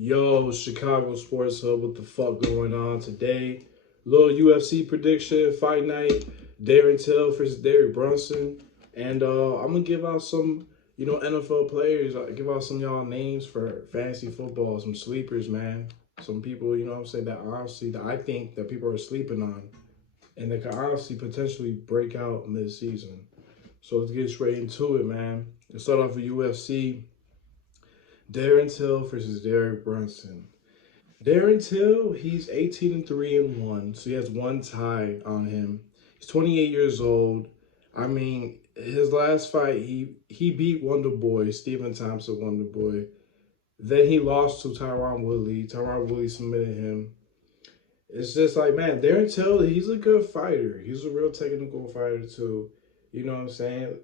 Yo, Chicago Sports Hub, what the fuck going on today? Little UFC prediction, fight night, Darren Till versus Brunson. And I'm gonna give out some, NFL players. Give out some of y'all names for fantasy football, some sleepers, man. Some people, what I'm saying, that honestly that I think that people are sleeping on and they could honestly potentially break out mid-season. So let's get straight into it, man. Let's start off with UFC. Darren Till versus Derek Brunson. Darren Till, he's 18 and 3-1, so he has one tie on him. He's 28 years old. I mean, his last fight, he beat Wonder Boy, Stephen Thompson Wonder Boy. Then he lost to Tyron Woodley. Tyron Woodley submitted him. It's just like, man, Darren Till, he's a good fighter. He's a real technical fighter too. You know what I'm saying?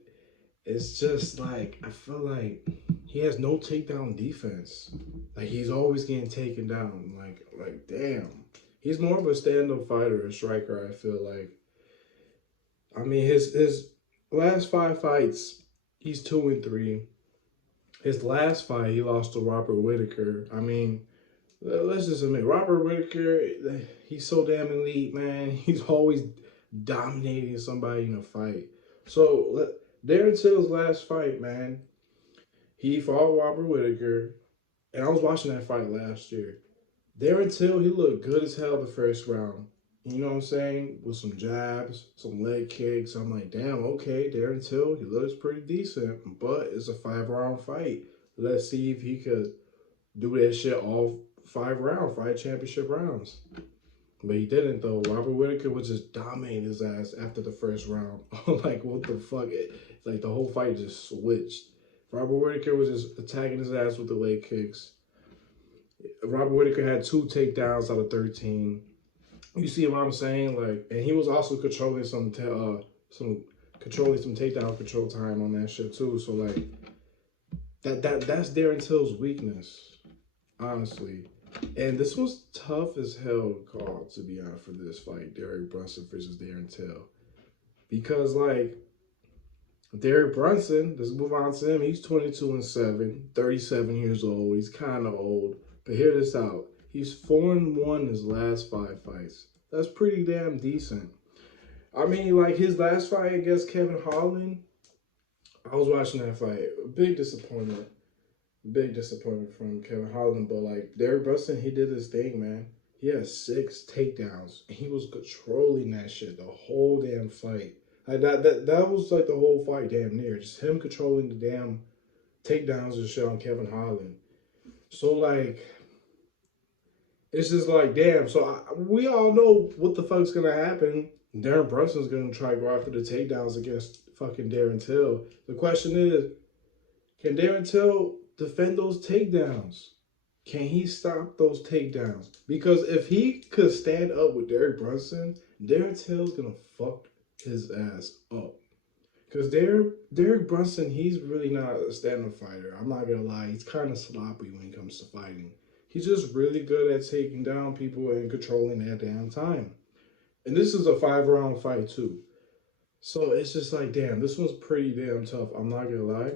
It's just like I feel like he has no takedown defense. Like he's always getting taken down. Like damn. He's more of a stand-up fighter, a striker, I feel like. I mean his last five fights, he's 2-3. His last fight he lost to Robert Whitaker. I mean, let's just admit Robert Whitaker, he's so damn elite, man. He's always dominating somebody in a fight. So Darren Till's last fight, man, he fought Robert Whitaker, and I was watching that fight last year. Darren Till, he looked good as hell the first round. You know what I'm saying? With some jabs, some leg kicks. I'm like, damn, okay, Darren Till, he looks pretty decent, but it's a 5-round fight. Let's see if he could do that shit all 5 rounds, 5 championship rounds. But he didn't though. Robert Whitaker was just dominating his ass after the first round. I'm like, what the fuck? It's like the whole fight just switched. Robert Whitaker was just attacking his ass with the leg kicks. Robert Whitaker had 2 takedowns out of 13. You see what I'm saying? Like, and he was also controlling some takedown control time on that shit too. So like that's Darren Till's weakness, honestly. And this was tough as hell call, to be honest, for this fight, Derek Brunson versus Darren Till. Because like Derek Brunson, let's move on to him. He's 22 and 7, 37 years old. He's kind of old. But hear this out. He's 4-1 in his last 5 fights. That's pretty damn decent. I mean, like his last fight against Kevin Holland, I was watching that fight. Big disappointment. Big disappointment from Kevin Holland. But like Derek Brunson, he did his thing, man. He had 6 takedowns. And he was controlling that shit the whole damn fight. Like that was like the whole fight, damn near. Just him controlling the damn takedowns and shit on Kevin Holland. So like, it's just like, damn. So we all know what the fuck's gonna happen. Darren Brunson's gonna try to go after the takedowns against fucking Darren Till. The question is, can Darren Till defend those takedowns? Can he stop those takedowns? Because if he could stand up with Derek Brunson, Darren Till's gonna fuck his ass up. Because Derek Brunson, he's really not a stand-up fighter. I'm not gonna lie. He's kind of sloppy when it comes to fighting. He's just really good at taking down people and controlling that damn time. And this is a 5-round fight too. So it's just like, damn, this one's pretty damn tough. I'm not gonna lie.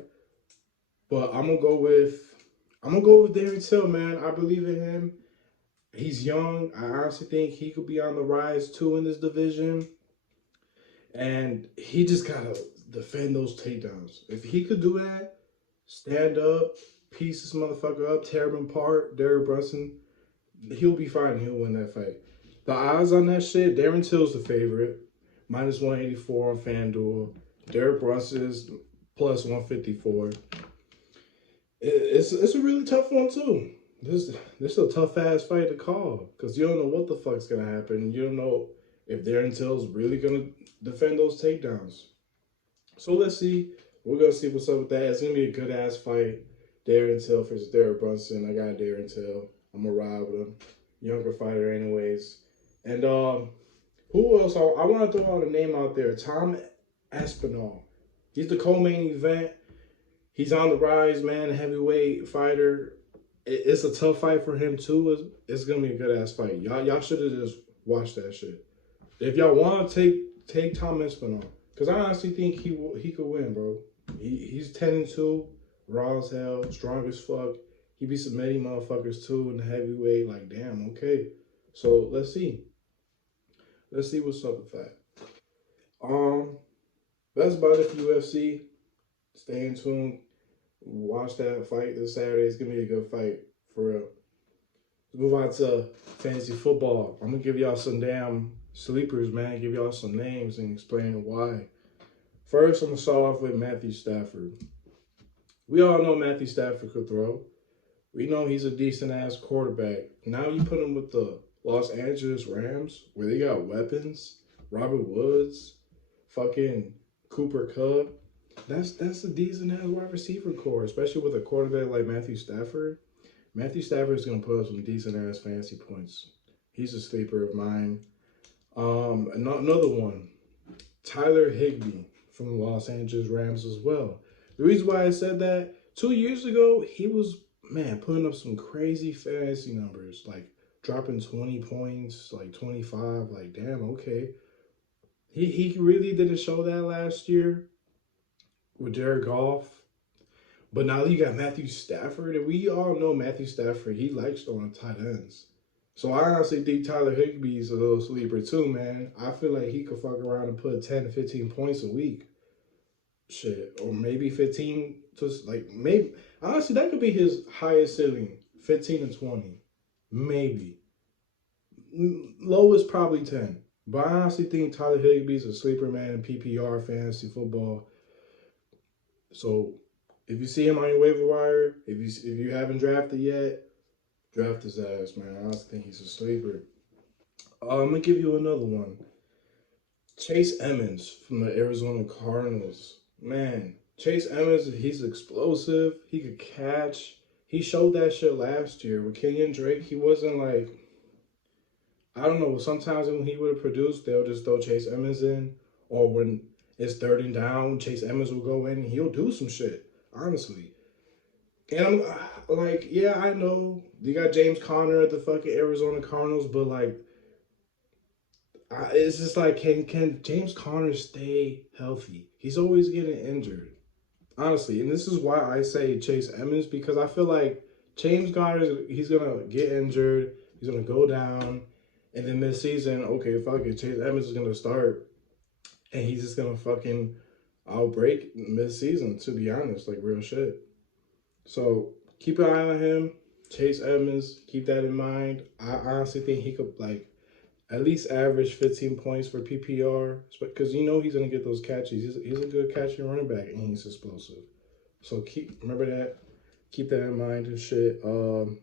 But I'm gonna go with Darren Till, man. I believe in him. He's young. I honestly think he could be on the rise too in this division. And he just gotta defend those takedowns. If he could do that, stand up, piece this motherfucker up, tear him apart, Derek Brunson, he'll be fine. He'll win that fight. The odds on that shit, Darren Till's the favorite. Minus 184 on FanDuel. Derek Brunson is plus 154. It's a really tough one too. This is a tough ass fight to call because you don't know what the fuck's gonna happen. You don't know if Darren Till's really gonna defend those takedowns. So let's see. We're gonna see what's up with that. It's gonna be a good ass fight. Darren Till versus Derek Brunson. I got Darren Till. I'm gonna ride with him. Younger fighter, anyways. And who else? I want to throw out a name out there. Tom Aspinall. He's the co-main event. He's on the rise, man. Heavyweight fighter. It's a tough fight for him too. It's gonna be a good ass fight. Y'all should have just watched that shit. If y'all want to take Tom Aspinall, because I honestly think he could win, bro. He's 10-2, raw as hell, strong as fuck. He be submitting motherfuckers too in the heavyweight. Like, damn, okay. So let's see. Let's see what's up with that. Um, that's about it for UFC. Stay in tune. Watch that fight this Saturday. It's gonna be a good fight for real. Let's move on to fantasy football. I'm gonna give y'all some damn sleepers, man. Give y'all some names and explain why. First, I'm gonna start off with Matthew Stafford. We all know Matthew Stafford could throw. We know he's a decent ass quarterback. Now you put him with the Los Angeles Rams, where they got weapons, Robert Woods, fucking Cooper Kupp. That's a decent ass wide receiver core, especially with a quarterback like Matthew Stafford. Matthew Stafford is gonna put up some decent ass fantasy points. He's a sleeper of mine. Another one, Tyler Higbee from the Los Angeles Rams as well. The reason why I said that 2 years ago, he was man putting up some crazy fantasy numbers, like dropping 20 points, like 25. Like damn, okay. He really didn't show that last year with Jared Goff. But now you got Matthew Stafford, and we all know Matthew Stafford, he likes throwing tight ends. So I honestly think Tyler Higbee's a little sleeper too, man. I feel like he could fuck around and put 10 to 15 points a week. Shit. Or maybe 15 to like maybe honestly that could be his highest ceiling. 15 and 20. Maybe. Lowest probably 10. But I honestly think Tyler Higbee's a sleeper man in PPR fantasy football. So if you see him on your waiver wire, if you haven't drafted yet, draft his ass, man. I honestly think he's a sleeper. I'm gonna give you another one. Chase Edmonds from the Arizona Cardinals. Man, Chase Edmonds, he's explosive. He could catch. He showed that shit last year with Kenyon Drake. He wasn't like, I don't know. Sometimes when he would have produced, they'll just throw Chase Edmonds in, or when it's third and down, Chase Edmonds will go in and he'll do some shit. Honestly, and I'm like, yeah, I know you got James Conner at the fucking Arizona Cardinals, but like, it's just like, can James Conner stay healthy? He's always getting injured, honestly, and this is why I say Chase Edmonds because I feel like James Conner he's gonna get injured, he's gonna go down, and then this season, okay, fuck it, Chase Edmonds is gonna start, and he's just gonna fucking outbreak mid season. To be honest, like real shit. So keep an eye on him. Chase Edmonds, keep that in mind. I honestly think he could like at least average 15 points for PPR because you know he's gonna get those catches. He's a good catching running back and he's explosive. So remember that. Keep that in mind and shit. The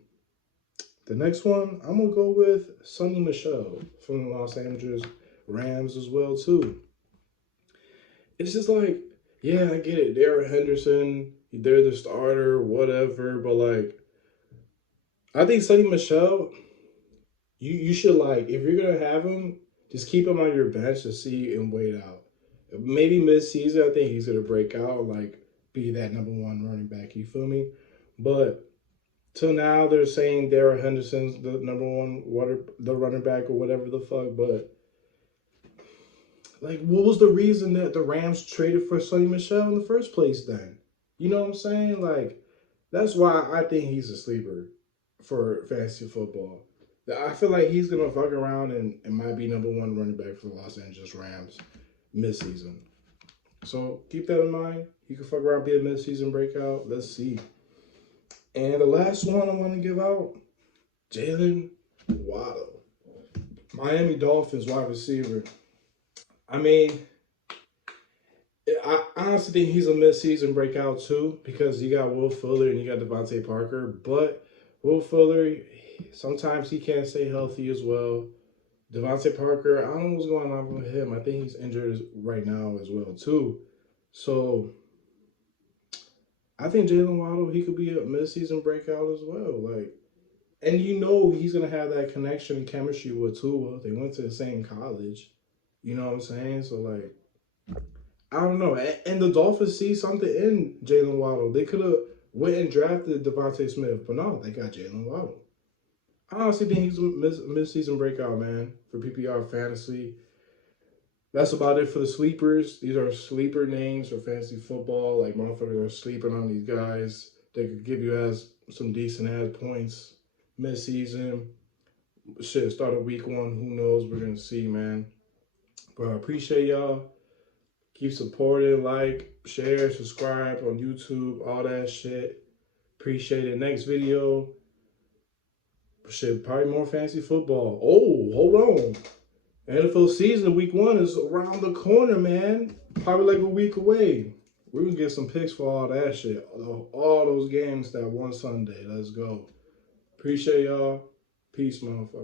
next one I'm gonna go with Sonny Michel from the Los Angeles Rams as well too. It's just like, yeah, I get it. Darren Henderson, they're the starter, whatever. But like, I think Sonny Michel, you should like if you're gonna have him, just keep him on your bench to see and wait out. Maybe mid-season, I think he's gonna break out, like be that number one running back. You feel me? But till now, they're saying Darren Henderson's the number one the running back or whatever the fuck. But like, what was the reason that the Rams traded for Sonny Michel in the first place? Then, you know what I'm saying? Like, that's why I think he's a sleeper for fantasy football. I feel like he's gonna fuck around and might be number one running back for the Los Angeles Rams mid-season. So keep that in mind. He could fuck around, be a mid-season breakout. Let's see. And the last one I want to give out, Jalen Waddle, Miami Dolphins wide receiver. I mean, I honestly think he's a mid-season breakout too because you got Will Fuller and you got Devontae Parker. But Will Fuller, sometimes he can't stay healthy as well. Devontae Parker, I don't know what's going on with him. I think he's injured right now as well too. So I think Jalen Waddle, he could be a mid-season breakout as well. Like, and you know he's gonna have that connection and chemistry with Tua. They went to the same college. You know what I'm saying? So like, I don't know. And the Dolphins see something in Jalen Waddle. They could have went and drafted Devontae Smith, but no, they got Jalen Waddle. I honestly think he's a mid-season breakout, man, for PPR fantasy. That's about it for the sleepers. These are sleeper names for fantasy football. Like, motherfuckers are sleeping on these guys. They could give you as some decent ass points mid-season. Shit, start of week 1. Who knows? We're gonna see, man. But I appreciate y'all. Keep supporting, like, share, subscribe on YouTube, all that shit. Appreciate it. Next video, shit, probably more fantasy football. Oh, hold on. NFL season week 1 is around the corner, man. Probably like a week away. We're gonna get some picks for all that shit. All those games that one Sunday. Let's go. Appreciate y'all. Peace, motherfucker.